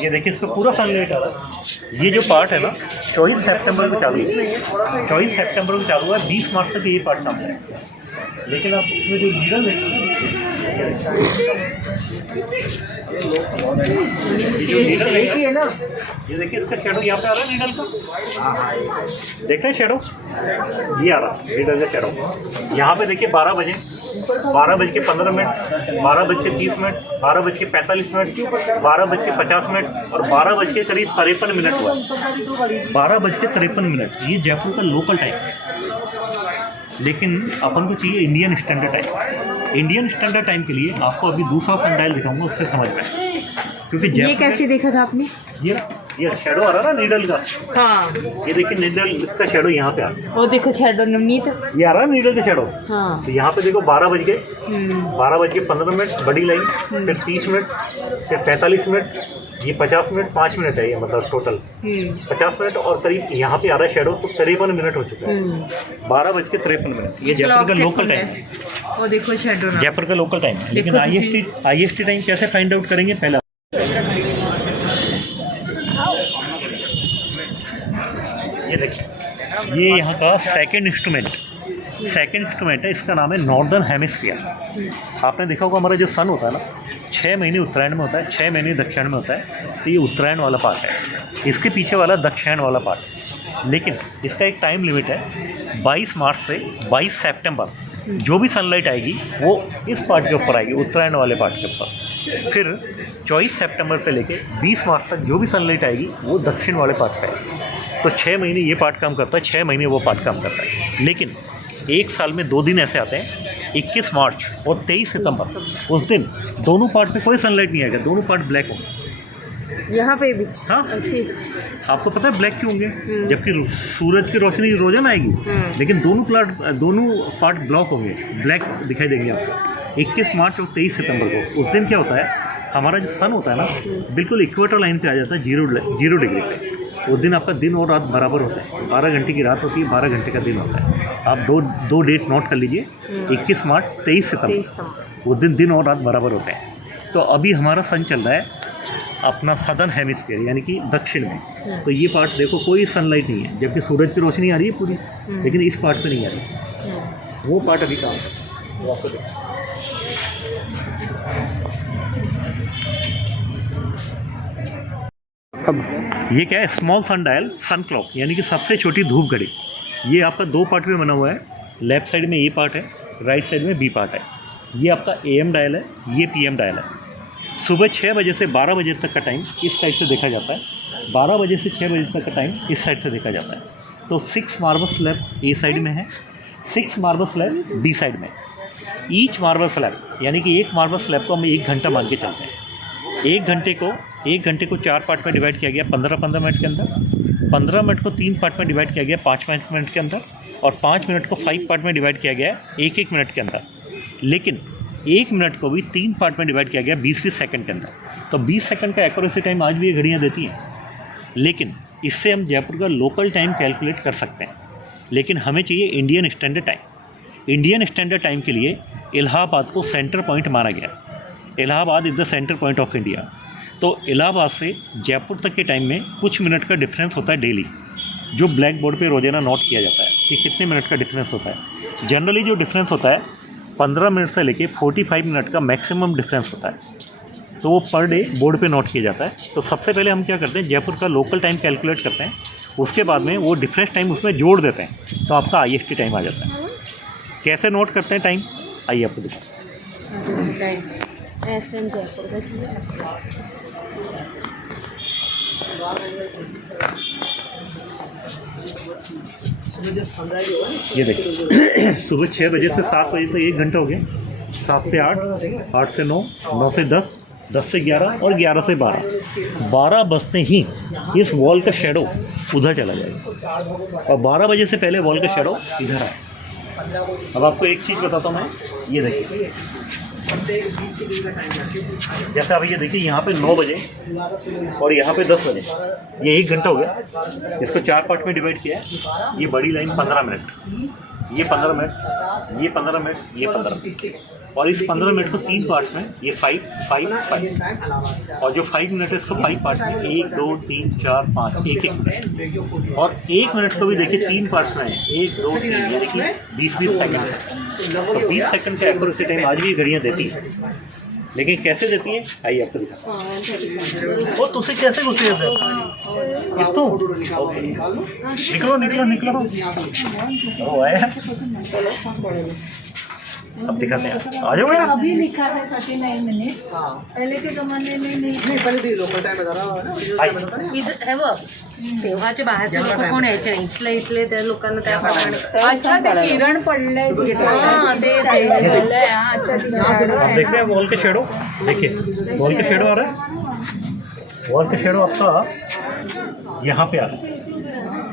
ये देखिए इसका पूरा सनलाइट आ रहा है। ये जो पार्ट है ना 24 सितंबर को चालू है, 24 सितंबर को चालू हुआ, 20 मार्च तक ये पार्ट काम है। लेकिन आप इसमें जो नीडल देखिए, जो नीडल है ना, ये देखिए इसका शेडो यहाँ पे आ रहा है नीडल का, देख रहे हैं शेडो, ये आ रहा है नीडल का शेडो। यहाँ पे देखिए 12 बजे, 12:15, 12:30, 12:45, 12:50 और 12:53 हुआ। 12:53 ये जयपुर का लोकल टाइम है, लेकिन अपन को चाहिए Indian standard time. Indian standard time के लिए आपको अभी दूसरा सनडायल दिखाऊंगा, उससे समझ में, क्योंकि ये कैसे देखा था आपने? ये शेडो आ रहा है ना नीडल का। हाँ, ये देखिए नीडल का शेडो यहाँ पे आ रहा है। वो देखो शेडो नवनीत, ये आ रहा है नीडल का शेडो। हाँ, तो यहाँ पे देखो 12 बज गए, 12:15 बड़ी लाइन, फिर 30 मिनट, फिर 45 मिनट, ये 50 मिनट, 5 मिनट है ये, मतलब टोटल 50 मिनट, और करीब यहाँ पे आ रहा है शेडो, तो 53 मिनट हो चुका है। 12:53 ये जयपुर का लोकल टाइम है। वो देखो शेडो, जयपुर का लोकल टाइम है। लेकिन IST टाइम कैसे फाइंड आउट करेंगे? पहला ये देखिए, ये यहाँ का सेकंड इंस्ट्रूमेंट है, इसका नाम है नॉर्दर्न हेमिस्फीयर। आपने देखा होगा हमारा जो सन होता है ना, 6 महीने उत्तरायण में होता है, 6 महीने दक्षिण में होता है, तो ये उत्तरायण वाला पार्ट है, इसके पीछे वाला दक्षिण वाला पार्ट। लेकिन इसका एक टाइम लिमिट है, 22 मार्च से 22 सितंबर जो भी सनलाइट आएगी वो इस पार्ट के ऊपर आएगी, उत्तरायण वाले पार्ट के ऊपर। फिर 24 सितंबर से लेके 20 मार्च तक जो भी सनलाइट आएगी वो दक्षिण वाले पार्ट पे आएगी। तो 6 महीने ये पार्ट काम करता है, 6 महीने वो पार्ट काम करता है। लेकिन एक साल में 2 दिन ऐसे आते हैं, 21 मार्च और 23 सितंबर, उस दिन दोनों पार्ट पे कोई सनलाइट नहीं आएगा, दोनों पार्ट ब्लैक होंगे। यहाँ पे भी? हाँ, आपको पता है ब्लैक क्यों होंगे? जबकि सूरज की रोशनी रोजाना आएगी, लेकिन दोनों पार्ट ब्लॉक होंगे, ब्लैक दिखाई देंगे आपको। 21 मार्च और 23 सितंबर को, उस दिन क्या होता है, हमारा जो सन होता है ना, बिल्कुल इक्वेटर लाइन पे आ जाता है, 0 डिग्री पे। उस दिन आपका दिन और रात बराबर होता है, 12 घंटे की रात होती है, 12 घंटे का दिन होता है। आप दो डेट नोट कर लीजिए, 21 मार्च 23 सितंबर, उस दिन और रात बराबर होते हैं। तो अभी हमारा सन चल रहा है अपना सदर्न हेमिस्फीयर, यानी कि दक्षिण में। तो ये पार्ट देखो कोई सनलाइट नहीं है, जबकि सूरज की रोशनी आ रही है पूरी, लेकिन इस पार्ट पे नहीं आ रही। वो पार्ट अभी काम है, वो आपको देखो। अब ये क्या है, स्मॉल सनडायल सन क्लॉक, यानी कि सबसे छोटी धूप घड़ी। ये आपका 2 पार्ट में बना हुआ है, लेफ्ट साइड में ए पार्ट है, राइट साइड में बी पार्ट है। ये आपका AM डायल है, ये PM डायल है। सुबह 6 बजे से 12 बजे तक का टाइम इस साइड से देखा जाता है, 12 बजे से 6 बजे तक का टाइम इस साइड से देखा जाता है। तो 6 मार्बल स्लैब A साइड में है, 6 मार्बल स्लैब B साइड में। ईच मार्बल स्लैब, यानी कि एक मार्बल स्लैब को हम 1 घंटा मान के चलते हैं। 1 घंटे को 4 पार्ट में डिवाइड किया गया 15-15 मिनट के अंदर, 15 मिनट को 3 पार्ट में डिवाइड किया गया 5-5 मिनट के अंदर, और 5 मिनट को 5 पार्ट में डिवाइड किया गया 1-1 मिनट के अंदर। लेकिन 1 मिनट को भी 3 पार्ट में डिवाइड किया गया 20-20 सेकंड के अंदर। तो 20 सेकंड का एक्यूरेसी टाइम आज भी ये घड़ियाँ देती हैं, लेकिन इससे हम जयपुर का लोकल टाइम कैलकुलेट कर सकते हैं। लेकिन हमें चाहिए Indian standard time. Indian standard time के लिए इलाहाबाद को सेंटर पॉइंट माना गया। Allahabad is the centre point of India. तो इलाहाबाद से जयपुर तक के टाइम में कुछ मिनट का डिफरेंस होता है डेली, जो ब्लैक बोर्ड पे रोजाना नोट किया जाता है कि कितने मिनट का डिफरेंस होता है। जनरली जो डिफरेंस होता है 15 मिनट से लेके 45 मिनट का मैक्सिमम डिफरेंस होता है। तो वो पर डे बोर्ड पे नोट किया जाता है। तो सबसे पहले हम क्या करते हैं, जयपुर का लोकल टाइम कैलकुलेट करते हैं, उसके बाद में वो डिफरेंस टाइम उसमें जोड़ देते हैं, तो आपका IST टाइम आ जाता है। कैसे नोट करते हैं टाइम, आइए आपको दिखाते हैं। ये देखिए सुबह 6 बजे से 7 बजे तक 1 घंटा हो गया, 7 से 8, 8 से 9, 9 से 10, 10 से 11 और 11 से 12। 12 बजते ही इस वॉल का शेडो उधर चला जाएगा, और 12 बजे से पहले वॉल का शेडो इधर आए। अब आपको एक चीज़ बताता हूँ मैं, ये देखिए, जैसे अब ये देखिए यहाँ पे 9 बजे और यहाँ पे 10 बजे, ये 1 घंटा हो गया। इसको 4 पार्ट में डिवाइड किया है। ये बड़ी लाइन 15 मिनट, ये 15 मिनट, ये 15 मिनट, ये 15 मिनट। और इस 15 मिनट को 3 पार्ट्स में, ये 5, 5, 5। और जो 5 मिनट है इसको 5 पार्ट्स में, 1, 2, 3, 4, 5, 1 मिनट। और 1 मिनट को भी देखिए 3 पार्ट्स में है, 1, 2, 3, यानी कि 20-20 सेकंड है। तो 20 सेकंड का एक्यूरेसी टाइम आज भी घड़ियाँ देती हैं, लेकिन कैसे देती है आइए आपको दिखा। वो तुझसे कैसे घुसे देते कितों निकलो निकलो निकलो। ओ आया, अब दिखाते हैं, आ जाओ बेटा। अभी लिखा है 39 मिनट, पहले के जमाने में नहीं पहले लोकल टाइम बता रहा इथं हे बघ तेव्हाचे बाहेरचे लोक कोण यायचे इथले त्या लोकांना त्याप्रमाणे अच्छा ते किरण पडलंय हां ते पडलंय अच्छा ठीक आहे आप देख रहे हैं वॉल के शेडो, देखिए वॉल के शेडो आ रहा है, वॉल के शेडो आपका यहाँ पे आ रहा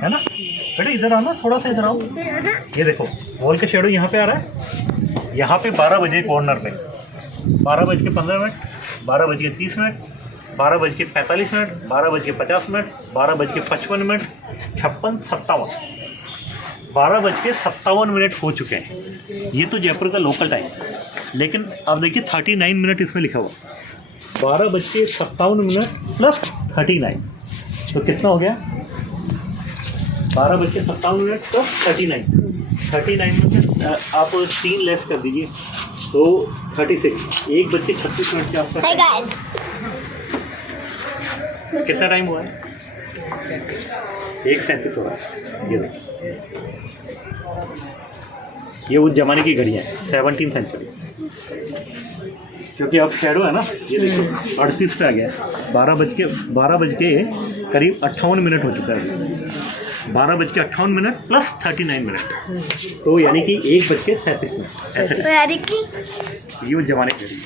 है ना बेटा। इधर आना, थोड़ा सा इधर आओ, ये देखो वॉल के शेडो यहाँ पे आ रहा है। यहाँ पे 12 बजे कॉर्नर पे 12:15 minute, 12:30 minute, 12:45 minute, 12:50 minute, 12:55 minute, 56, 57, 12:57 minute हो चुके हैं। ये तो जयपुर का लोकल टाइम, लेकिन अब देखिए 39 मिनट इसमें लिखा हुआ, 12:57 मिनट प्लस 39, तो कितना हो गया 12:57 मिनट प्लस 39 में से आप 3 लेस कर दीजिए तो 36, 1:36 मिनट के आसपास। कितना टाइम हुआ है 1:37 हो रहा है। ये देखिए, ये उस जमाने की घड़ियाँ हैं 17th सेंचुरी, क्योंकि अब शेडो है ना, ये देखो 38 पे आ गया है। 12 बज के करीब 58 मिनट हो चुका है, 12:58 मिनट प्लस 39 मिनट, तो यानी कि 1:37 मिनट ऐसे। ये उस जमाने की घड़ी है।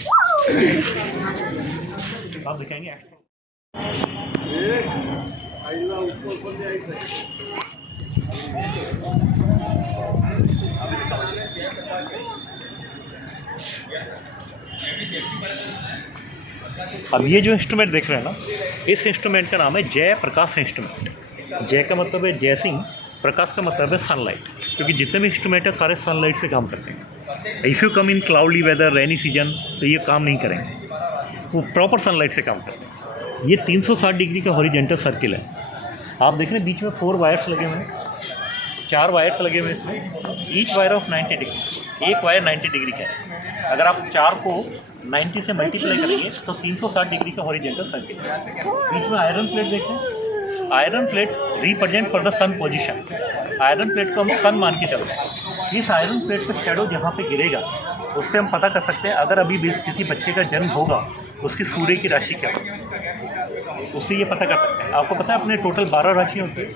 आप दिखाएंगे अब ये जो इंस्ट्रूमेंट देख रहे हैं ना, इस इंस्ट्रूमेंट का नाम है जय प्रकाश इंस्ट्रूमेंट। जय का मतलब है जय सिंह, प्रकाश का मतलब है सनलाइट, क्योंकि जितने भी इंस्ट्रूमेंट है सारे सनलाइट से काम करते हैं। If you come in cloudy weather, rainy season, तो ये काम नहीं करेंगे, वो प्रॉपर सनलाइट से काम करते हैं। ये 360 डिग्री का हॉरिजेंटल सर्किल है। आप देख रहे हैं बीच में 4 वायर्स लगे हुए हैं, 4 वायर्स लगे हुए हैं इसमें, ईच वायर ऑफ 90 डिग्री, एक वायर 90 डिग्री का है। अगर आप 4 को 90 से मल्टीप्लाई करेंगे तो 360 डिग्री का हॉरिजेंटल सर्किल। बीच में आयरन प्लेट देखते हैं, iron plate represent for the sun position. Iron plate को हम सन मान के चलते हैं। इस आयरन प्लेट का शेडो जहाँ पे गिरेगा उससे हम पता कर सकते हैं अगर अभी भी किसी बच्चे का जन्म होगा उसकी सूर्य की राशि क्या होगी, उससे ये पता कर सकते हैं। आपको पता है अपने टोटल 12 राशि होती है,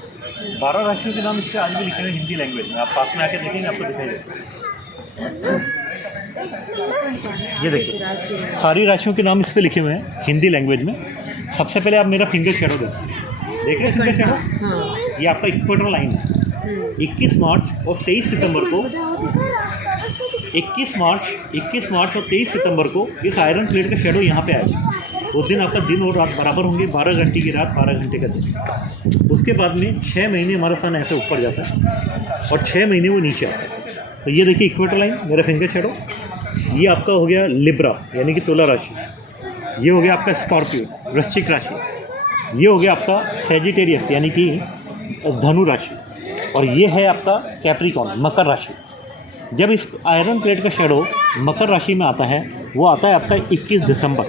12 राशियों के नाम इसके आज भी लिखे हुए हिंदी लैंग्वेज में। आप पास में आके देखेंगे आपको दिखाई देगा। ये देखिए सारी राशियों के नाम इस पे लिखे हुए हैं हिंदी लैंग्वेज में। सबसे पहले आप मेरा फिंगर शेडो देख रहे हैं, फिंगर शेडो ये आपका इक्वेटर लाइन है। 21 मार्च और 23 सितंबर को 21 मार्च और 23 सितंबर को इस आयरन प्लेट का शेडो यहाँ पे आएगा। उस दिन आपका दिन और रात बराबर होंगे, 12 घंटे की रात, 12 घंटे का दिन। उसके बाद में 6 महीने हमारा सन ऐसे ऊपर जाता है और 6 महीने वो नीचे आता है। तो ये देखिए इक्वेटर लाइन, मेरा फिंगर शेडो। ये आपका हो गया लिब्रा यानी कि तुला राशि। ये हो गया आपका स्कॉर्पियो वृश्चिक राशि। ये हो गया आपका सेजिटेरियस यानी कि धनु राशि। और ये है आपका कैप्रिकॉर्न मकर राशि। जब इस आयरन प्लेट का शेडो मकर राशि में आता है वो आता है आपका 21 दिसंबर।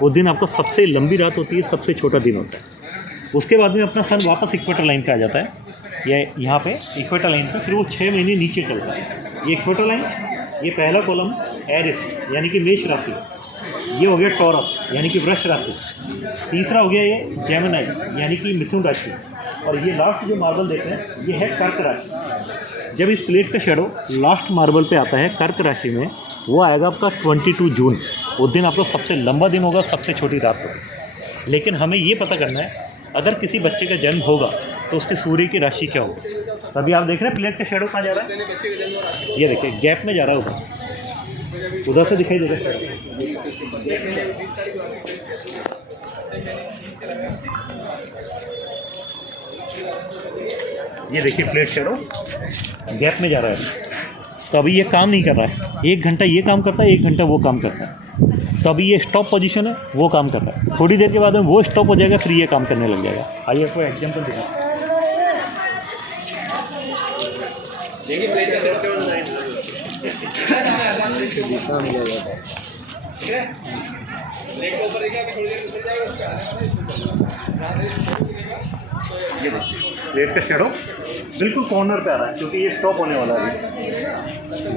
वो दिन आपका सबसे लंबी रात होती है, सबसे छोटा दिन होता है। उसके बाद में अपना सन वापस इक्वेटर लाइन पे आ जाता है, ये यहाँ पे इक्वेटर लाइन पे, फिर वो 6 महीने नीचे चलता है। ये इक्वेटर लाइन, ये पहला कॉलम एरिस यानी कि मेष राशि। ये हो गया टॉरस यानी कि वृष राशि। तीसरा हो गया ये जेमिनी यानी कि मिथुन राशि। और ये लास्ट जो मार्बल देख रहे हैं ये है कर्क राशि। जब इस प्लेट का शेडो लास्ट मार्बल पे आता है कर्क राशि में, वो आएगा आपका 22 जून। उस दिन आपका सबसे लंबा दिन होगा, सबसे छोटी रात होगी। लेकिन हमें ये पता करना है अगर किसी बच्चे का जन्म होगा तो उसके सूर्य की राशि क्या होगी। तभी आप देख रहे हैं प्लेट का शेडो कहाँ जा रहा है, ये देखिए गैप में जा रहा है, उधर से दिखाई दे रहा है। ये देखिए प्लेट शेडो गैप में जा रहा है। तो अभी ये काम नहीं कर रहा है, 1 घंटा ये काम करता है, 1 घंटा वो काम करता है। तो अभी ये स्टॉप पोजीशन है, वो काम कर रहा है। थोड़ी देर के बाद में वो स्टॉप हो जाएगा, फिर ये काम करने लग जाएगा। आइए आपको एग्जाम्पल दिखा। देखिए प्लेट का सेट केवल नहीं प्लेट के ऊपर देखिए थोड़ी देर उतर जाएगा प्लेट का शेडो बिल्कुल कॉर्नर पे आ रहा है, क्योंकि ये स्टॉप होने वाला है,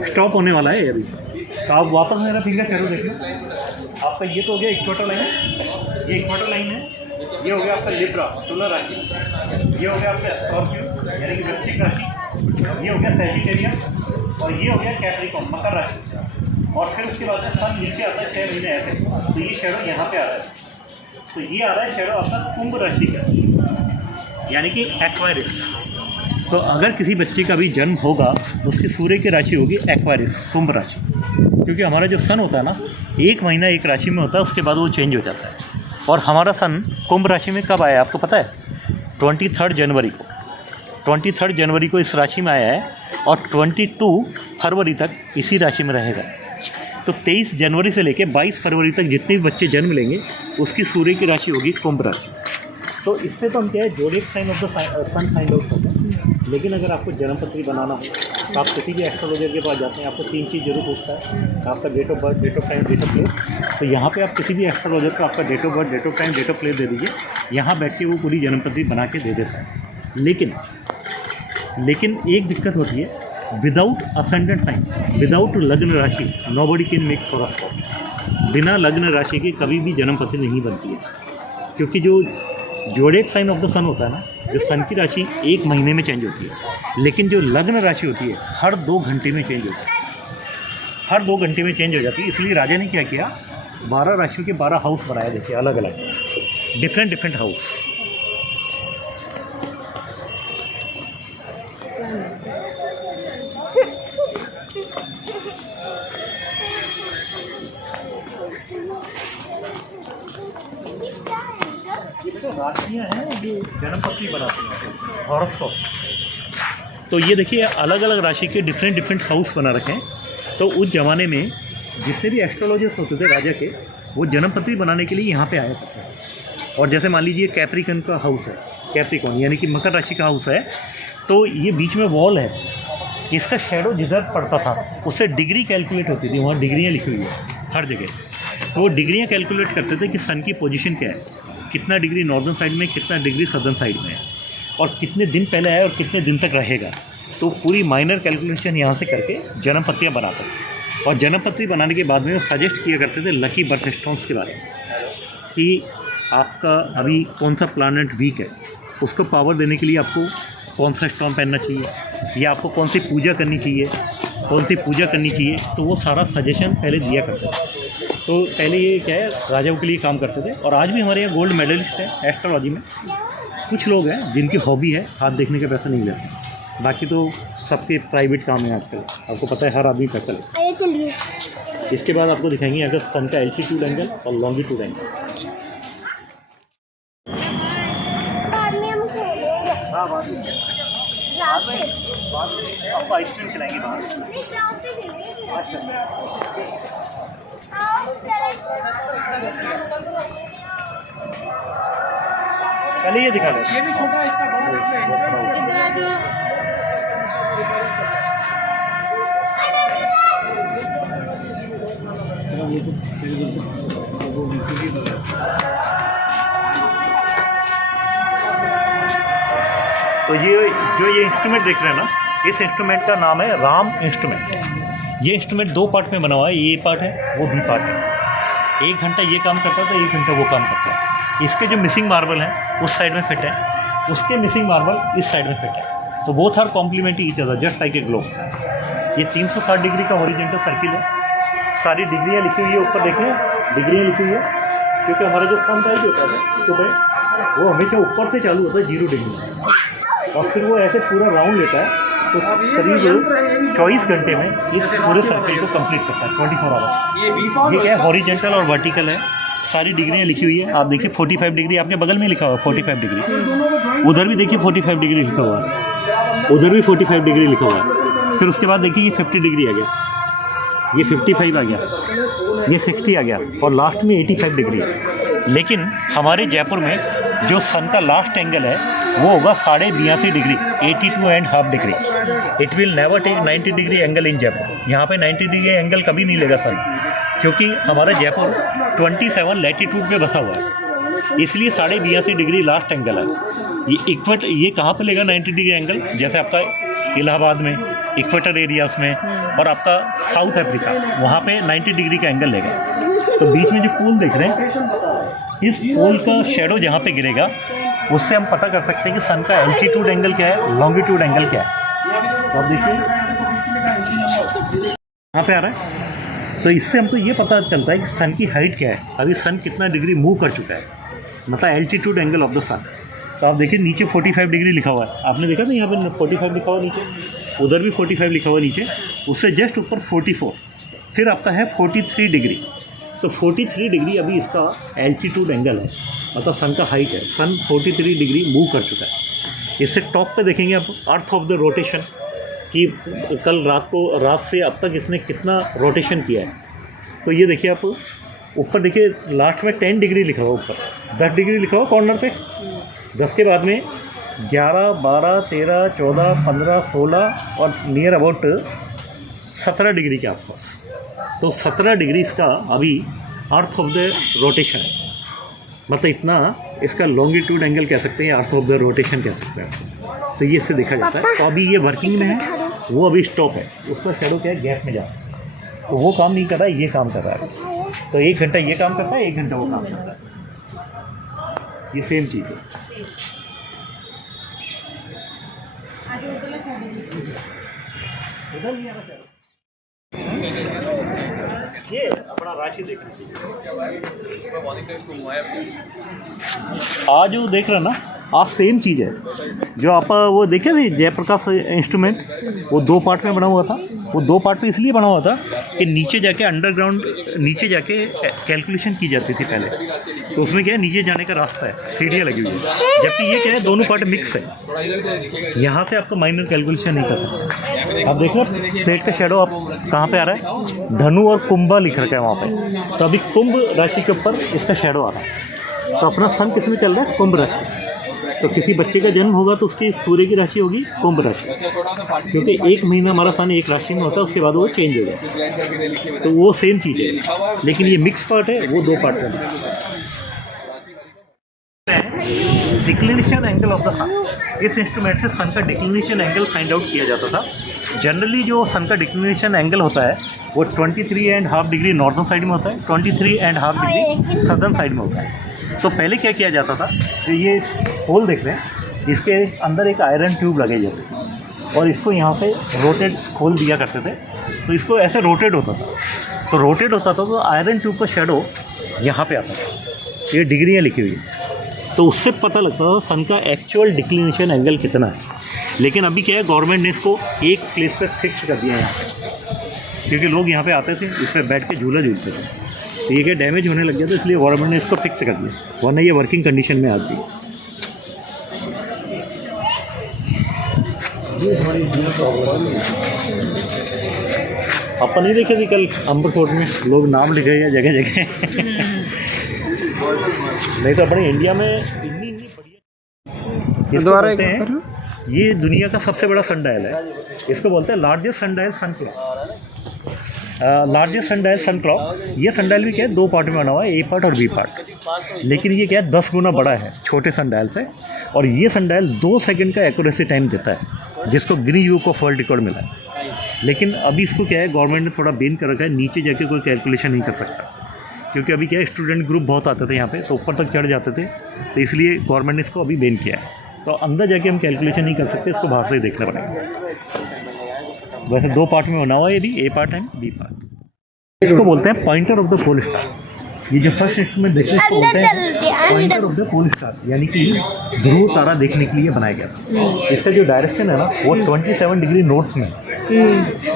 स्टॉप होने वाला है अभी। तो आप वापस मेरा फिंगर शेडो देख लो। आपका ये तो हो गया इक्वेटर लाइन, ये इक्वेटर लाइन है। ये हो गया आपका लिब्रा तुला राशि, ये हो गया आपका स्कॉर्पियो यानी कि वृश्चिक राशि, ये हो गया सैजिटेरियस, और ये हो गया कैप्रिकॉर्न मकर राशि। और फिर उसके बाद में सन नीचे आता है 6 महीने ऐसे, तो ये शेडो यहाँ पे आ रहा है। तो ये आ रहा है शेडो आपका कुंभ राशि का, यानी कि एक्वायरिस। तो अगर किसी बच्चे का भी जन्म होगा, उसकी सूर्य की राशि होगी एक्वायरिस, कुंभ राशि। क्योंकि हमारा जो सन होता है ना, 1 महीना एक राशि में होता है, उसके बाद वो चेंज हो जाता है। और हमारा सन कुंभ राशि में कब आया आपको पता है? 23 जनवरी को, 23 जनवरी को इस राशि में आया है, और 22 फरवरी तक इसी राशि में रहेगा। तो 23 जनवरी से लेकर 22 फरवरी तक जितने भी बच्चे जन्म लेंगे, उसकी सूर्य की राशि होगी कुंभ राशि। तो इससे तो हम क्या है, zodiac sign of the sun find out करते हैं। लेकिन अगर आपको जन्मपत्री बनाना हो, तो आप किसी भी एस्ट्रोलॉजर के पास जाते हैं, आपको 3 चीज़ जरूर पूछता है, आपका date of birth, date of time, date of place. तो यहाँ पे आप किसी भी एस्ट्रोलॉजर को आपका date of birth, date of time, date of place दे दीजिए, यहाँ बैठ के वो पूरी जन्मपत्री बना के दे देता है। लेकिन एक दिक्कत होती है, विदाउट असेंडेंट साइन, विदाउट लग्न राशि, नोबडी कैन मेक हॉरोस्कोप। बिना लग्न राशि के कभी भी जन्मपत्री नहीं बनती है, क्योंकि जो जोडिएक साइन ऑफ द सन होता है ना, जो सन की राशि 1 महीने में चेंज होती है, लेकिन जो लग्न राशि होती है हर 2 घंटे में चेंज होती है, हर 2 घंटे में चेंज हो जाती है। इसलिए राजा ने क्या किया, 12 राशियों के 12 हाउस बनाए, देखिए अलग अलग डिफरेंट हाउस। राशियाँ हैं जो जन्मपत्री बनाती हैं, हॉरोस्कोप। तो ये देखिए अलग अलग राशि के डिफरेंट हाउस बना रखे हैं। तो उस ज़माने में जितने भी एस्ट्रोलॉजर्स होते थे राजा के, वो जन्मपत्री बनाने के लिए यहाँ पे आया करते हैं। और जैसे मान लीजिए कैप्रिकॉर्न का हाउस है, कैप्रिकॉर्न यानी कि मकर राशि का हाउस है, तो ये बीच में वॉल है, इसका शेडो जिधर पड़ता था उससे डिग्री कैलकुलेट होती थी, वहाँ डिग्रियाँ लिखी हुई है हर जगह। तो वो डिग्रियाँ कैलकुलेट करते थे कि सन की पोजीशन क्या है, कितना डिग्री नॉर्दर्न साइड में, कितना डिग्री सदर्न साइड में है, और कितने दिन पहले आया और कितने दिन तक रहेगा। तो पूरी माइनर कैलकुलेशन यहाँ से करके जन्मपत्रियाँ बनाते थे। और जन्मपत्री बनाने के बाद में वो सजेस्ट किया करते थे लकी बर्थ स्टोन्स के बारे में, कि आपका अभी कौन सा प्लैनेट वीक है, उसको पावर देने के लिए आपको कौन सा स्टोन पहनना चाहिए, या आपको कौन सी पूजा करनी चाहिए, कौन सी पूजा करनी चाहिए। तो वो सारा सजेशन पहले दिया करते थे। तो पहले ये क्या है, राजाओं के लिए काम करते थे। और आज भी हमारे यहाँ गोल्ड मेडलिस्ट हैं एस्ट्रोलॉजी में, कुछ लोग हैं जिनकी हॉबी है हाथ देखने के पैसे नहीं लेते, बाकी तो सबके प्राइवेट काम है आजकल, आपको पता है हर आदमी पैसा लेता है। इसके बाद आपको दिखाएंगे अगर सन का एल्टीट्यूड एंगल और लॉन्गिट्यूड एंगल। हाँ आपको आइसक्रीम खिलाएंगे बाहर। पहले ये दिखा दो, ये भी छोटा इसका बहुत इधर आ जाओ। तो ये इंस्ट्रूमेंट देख रहे हैं ना, इस इंस्ट्रूमेंट का नाम है राम इंस्ट्रूमेंट। ये इंस्ट्रूमेंट 2 पार्ट में बना हुआ है, ये पार्ट है वो बी पार्ट है। 1 घंटा ये काम करता है तो 1 घंटा वो काम करता है। इसके जो मिसिंग मार्बल हैं उस साइड में फिट है, उसके मिसिंग मार्बल इस साइड में फिट है। तो both are complementary each other just like a globe. ये 360 डिग्री का हॉरिजॉन्टल सर्किल है, सारी डिग्रियाँ लिखी हुई है, ऊपर देखें डिग्रियाँ लिखी हुई है, क्योंकि हमारा जो सनराइज होता है सुबह वो हमेशा ऊपर से चालू होता है 0 डिग्री, और फिर वो ऐसे पूरा राउंड लेता है। तो करीब 24 घंटे में इस पूरे सर्किल को कंप्लीट करता है, 24 आवर्स। ये क्या है, हॉरिजॉन्टल और वर्टिकल है, सारी डिग्रियाँ लिखी हुई है। आप देखिए 45 डिग्री आपके बगल में लिखा हुआ है, 45 डिग्री। उधर भी देखिए 45 डिग्री लिखा हुआ है, उधर भी 45 डिग्री लिखा हुआ है। फिर उसके बाद देखिए ये 50 डिग्री आ गया, ये 55 आ गया, ये 60 आ गया और लास्ट में 85 डिग्री है। लेकिन हमारे जयपुर में जो सन का लास्ट एंगल है वो होगा 82.5 degree, 82.5 degree. It will never take 90 degree angle in Jaipur. यहाँ पे 90 डिग्री एंगल कभी नहीं लेगा सन, क्योंकि हमारा जयपुर 27 लैटीट्यूड पे बसा हुआ है, इसलिए 82.5 डिग्री लास्ट एंगल है। ये कहाँ पे लेगा 90 डिग्री एंगल? जैसे आपका इलाहाबाद में, इक्वेटर एरियाज़ में, और आपका साउथ अफ्रीका, वहाँ पे 90 डिग्री का एंगल लेगा। तो बीच में जो पोल देख रहे हैं, इस पोल का शेडो जहाँ पे गिरेगा उससे हम पता कर सकते हैं कि सन का एल्टीट्यूड एंगल क्या है, लॉन्गिट्यूड एंगल क्या है। तो आप देखिए यहाँ पे आ रहा है, तो इससे हमको ये पता चलता है कि सन की हाइट क्या है, अभी सन कितना डिग्री मूव कर चुका है, मतलब एल्टीट्यूड एंगल ऑफ द सन। तो आप देखिए नीचे 45 डिग्री लिखा हुआ है, आपने देखा ना यहाँ पे 45 लिखा हुआ नीचे, उधर भी 45 लिखा हुआ नीचे, उससे जस्ट ऊपर 44, फिर आपका है 43 डिग्री। तो 43 डिग्री अभी इसका एल्टीट्यूड एंगल है, मतलब सन का हाइट है। सन 43 डिग्री मूव कर चुका है। इससे टॉप पे देखेंगे आप अर्थ ऑफ द रोटेशन, कि कल रात से अब तक इसने कितना रोटेशन किया है। तो ये देखिए आप ऊपर देखिए, लास्ट में 10 डिग्री लिखा हुआ, ऊपर 10 डिग्री लिखा हुआ कॉर्नर पे, 10 के बाद में 11, 12, 13, 14, 15, 16 और नियर अबाउट 17 डिग्री के आसपास। तो 17 डिग्री इसका अभी अर्थ ऑफ द रोटेशन, मतलब इतना इसका लॉन्गिट्यूड एंगल कह सकते हैं, अर्थ ऑफ द रोटेशन कह सकते हैं। तो ये इससे देखा जाता है। तो अभी ये वर्किंग में है, वो अभी स्टॉप है, उसका शेडो क्या है, गैप में जा, तो वो काम नहीं कर रहा है, ये काम कर रहा है। तो 1 घंटा ये काम करता है, 1 घंटा वो काम करता है, ये सेम चीज़ है। ये अपना राशि देख आज वो देख रहे हैं ना, आज सेम चीज़ है जो आप वो देखे थे जयप्रकाश इंस्ट्रूमेंट, वो 2 पार्ट में बना हुआ था। वो 2 पार्ट में इसलिए बना हुआ था कि नीचे जाके अंडरग्राउंड नीचे जाके कैलकुलेशन की जाती थी पहले, तो उसमें क्या है, नीचे जाने का रास्ता है, सीढ़ियाँ लगी हुई है। जबकि ये क्या है, दोनों पार्ट मिक्स है, यहाँ से आपको माइनर कैलकुलेशन नहीं कर सकते। आप देख लो प्लेट का शेडो आप कहाँ पे आ रहा है, धनु और कुंभ लिख रखा है वहाँ पे। तो अभी कुंभ राशि के ऊपर इसका शेडो आ रहा है। तो अपना सन किस में चल रहा है, कुंभ राशि। तो किसी बच्चे का जन्म होगा तो उसकी सूर्य की राशि होगी कुंभ राशि, क्योंकि 1 महीना हमारा सन एक राशि में होता है, उसके बाद वो चेंज हो जाता है। तो वो सेम चीज़ है, लेकिन ये मिक्स पार्ट है, वो 2 पार्ट में। डिक्लिनेशन एंगल ऑफ द सन, इस इंस्ट्रूमेंट से सन का डिक्लिनेशन एंगल फाइंड आउट किया जाता था। जनरली जो सन का डिक्लिनेशन एंगल होता है वो 23.5 डिग्री नॉर्दर्न साइड में होता है, 23.5 डिग्री सदर्न साइड में होता है। तो पहले क्या किया जाता था, तो ये होल देख रहे हैं, इसके अंदर एक आयरन ट्यूब लगे जाते थे और इसको यहाँ से रोटेट खोल दिया करते थे, तो इसको ऐसे रोटेट होता था। तो रोटेट होता था तो आयरन ट्यूब का शेडो यहाँ पे आता था, ये डिग्रियाँ लिखी हुई है, तो उससे पता लगता था सन का एक्चुअल डिक्लिनेशन एंगल कितना है। लेकिन अभी क्या है, गवर्नमेंट ने इसको एक प्लेस पर फिक्स कर दिया है यहाँ पे, क्योंकि लोग यहाँ पे आते थे, इस पर बैठ के झूला झूलते थे, तो ये क्या डैमेज होने लग गया था, इसलिए गवर्नमेंट ने इसको फिक्स कर दिया, वरना ये वर्किंग कंडीशन में आती है। ये हमारी प्रॉब्लम है। अपन नहीं देखे थे कल अंबर फोर्ट में लोग नाम लिखे हैं जगह जगह नहीं तो अपने इंडिया में इतनी बढ़िया दोबारा बोलते हैं, ये दुनिया का सबसे बड़ा सनडायल है, इसको बोलते हैं लार्जेस्ट सनडायल सन क्लॉक। लार्जेस्ट सनडायल सन क्लॉक, ये सनडायल भी क्या है, 2 पार्ट में बना हुआ है, ए पार्ट और बी पार्ट, लेकिन ये क्या है 10 गुना बड़ा है छोटे सनडायल से। और ये सनडायल 2 सेकंड का एक्यूरेसी टाइम देता है, जिसको Guinness book of world record मिला है। लेकिन अभी इसको क्या है, गवर्नमेंट ने थोड़ा बैन कर रखा है, नीचे जाके कोई कैलकुलेशन नहीं कर सकता, क्योंकि अभी क्या है, स्टूडेंट ग्रुप बहुत आते थे यहाँ पे, तो ऊपर तक चढ़ जाते थे, तो इसलिए गवर्नमेंट ने इसको अभी बैन किया है। तो अंदर जाके हम कैलकुलेशन नहीं कर सकते, इसको बाहर से ही देखना पड़ेगा। वैसे 2 पार्ट में बना हुआ है, ये भी A part and B part. इसको बोलते हैं pointer of the pole star. ये जो फर्स्ट इंस्ट्रूमेंट देखते हैं इसको बोलते हैं pointer of the pole star, यानी कि ध्रुव तारा देखने के लिए बनाया गया था। इसका जो डायरेक्शन है ना वो 27 डिग्री नॉर्थ में है।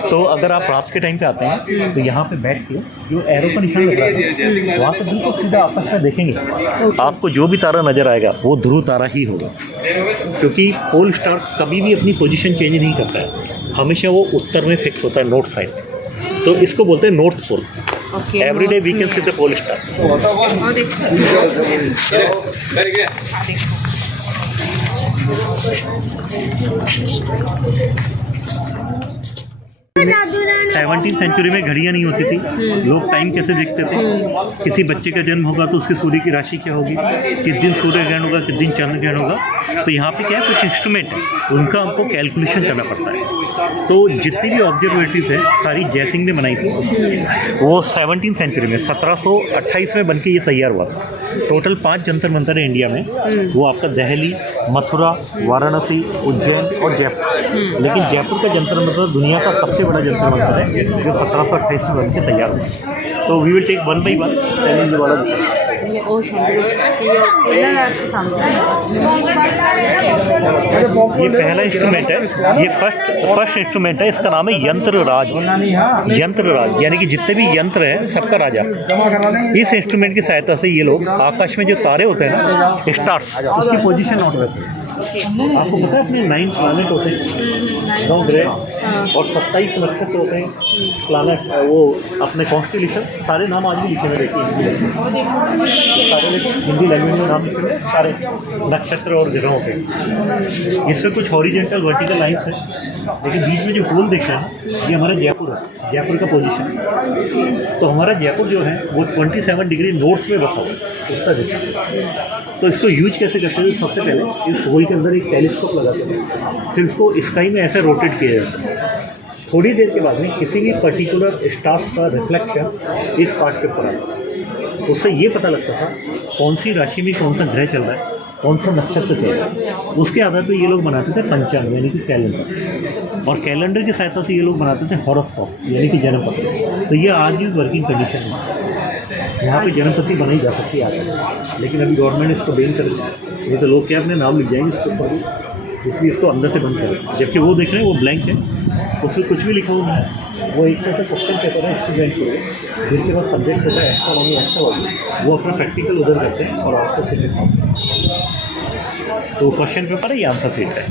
तो अगर आप रात के टाइम पे आते हैं तो यहाँ पे बैठ के जो एरो का निशान लग रहा है वहाँ पे बिल्कुल सीधा आपस में देखेंगे, आपको जो भी तारा नजर आएगा वो ध्रुव तारा ही होगा, क्योंकि पोल स्टार कभी भी अपनी पोजीशन चेंज नहीं करता है, हमेशा वो उत्तर में फिक्स होता है, नॉर्थ साइड। तो इसको बोलते हैं north pole. Every day we can see the pole star. Very good. 17वीं सेंचुरी में घड़ियाँ नहीं होती थी, लोग टाइम कैसे देखते थे, किसी बच्चे का जन्म होगा तो उसके सूर्य की राशि क्या होगी, किस दिन सूर्य ग्रहण होगा, किस दिन चंद्र ग्रहण होगा। तो यहाँ पे क्या है, कुछ इंस्ट्रूमेंट है उनका हमको कैलकुलेशन करना पड़ता है। तो जितनी भी ऑब्जर्वेटरीज है सारी जयसिंह ने बनाई थी, वो 17वीं सेंचुरी में 1728 में बनके ये तैयार हुआ था। टोटल 5 जंतर मंतर है इंडिया में, वो आपका दिल्ली, मथुरा, वाराणसी, उज्जैन और जयपुर। लेकिन जयपुर का जंतर मंतर दुनिया का सबसे बड़ा जंतर मंतर है जो 1728 में बन के तैयार हुआ। तो we will take one by one challenge वाला। ये पहला इंस्ट्रूमेंट है, ये फर्स्ट इंस्ट्रूमेंट है, इसका नाम है यंत्र राज। यंत्र राज यानी कि जितने भी यंत्र हैं सबका राजा। इस इंस्ट्रूमेंट की सहायता से ये लोग आकाश में जो तारे होते हैं ना, स्टार्स, उसकी पोजीशन नोट करते हैं। आपको पता है अपने 9 प्लैनेट होते हैं, 9 ग्रह और 27 नक्षत्र होते हैं प्लैनेट, वो अपने कॉन्स्टिट्यूशन सारे नाम आज भी लिखे हुए देखिए, सारे हिंदी लैंग्वेज में नाम लिखे हुए सारे नक्षत्र और ग्रहों के। इसमें कुछ हॉरिजेंटल वर्टिकल लाइन्स हैं, लेकिन बीच में जो होल देखते हैं ये हमारा जयपुर है, जयपुर का पोजीशन। तो हमारा जयपुर जो है वो 27 डिग्री नॉर्थ में बसा हुआ है, उत्तर दिशा। तो इसको यूज कैसे करते हैं, सबसे पहले इस होल के अंदर एक टेलीस्कोप लगाते हैं, फिर उसको स्काई में ऐसे रोटेट किया जाता है। थोड़ी देर के बाद में किसी भी पर्टिकुलर स्टार्स का रिफ्लेक्शन इस पार्ट के ऊपर आता है, उससे ये पता लगता था कौन सी राशि में कौन सा ग्रह चल रहा है, कौन सा नक्षत्र चल रहा है। उसके आधार पर ये लोग बनाते थे पंचांग यानी कि कैलेंडर, और कैलेंडर की सहायता से ये लोग बनाते थे हॉरोस्कोप यानी कि जन्मपत्र। तो ये आज भी वर्किंग कंडीशन है, यहाँ पे जन्मपति बनाई जा सकती है आज, लेकिन अभी गवर्नमेंट इसको बैन कर दिया, नहीं तो लोग क्या अपने नाम लिख जाएंगे इसके ऊपर, इसलिए इसको अंदर से बंद करें। जबकि वो देख रहे हैं वो ब्लैंक है, उसमें कुछ भी लिखा हुआ है, वो एक तरह से क्वेश्चन पेपर है स्टूडेंट को, जिसके बाद सब्जेक्ट होता है एस्ट्रोनॉमी, वो अपना प्रैक्टिकल उधर करते हैं और आंसर सीट लिखते हैं। तो क्वेश्चन पेपर है, ये आंसर सीट है।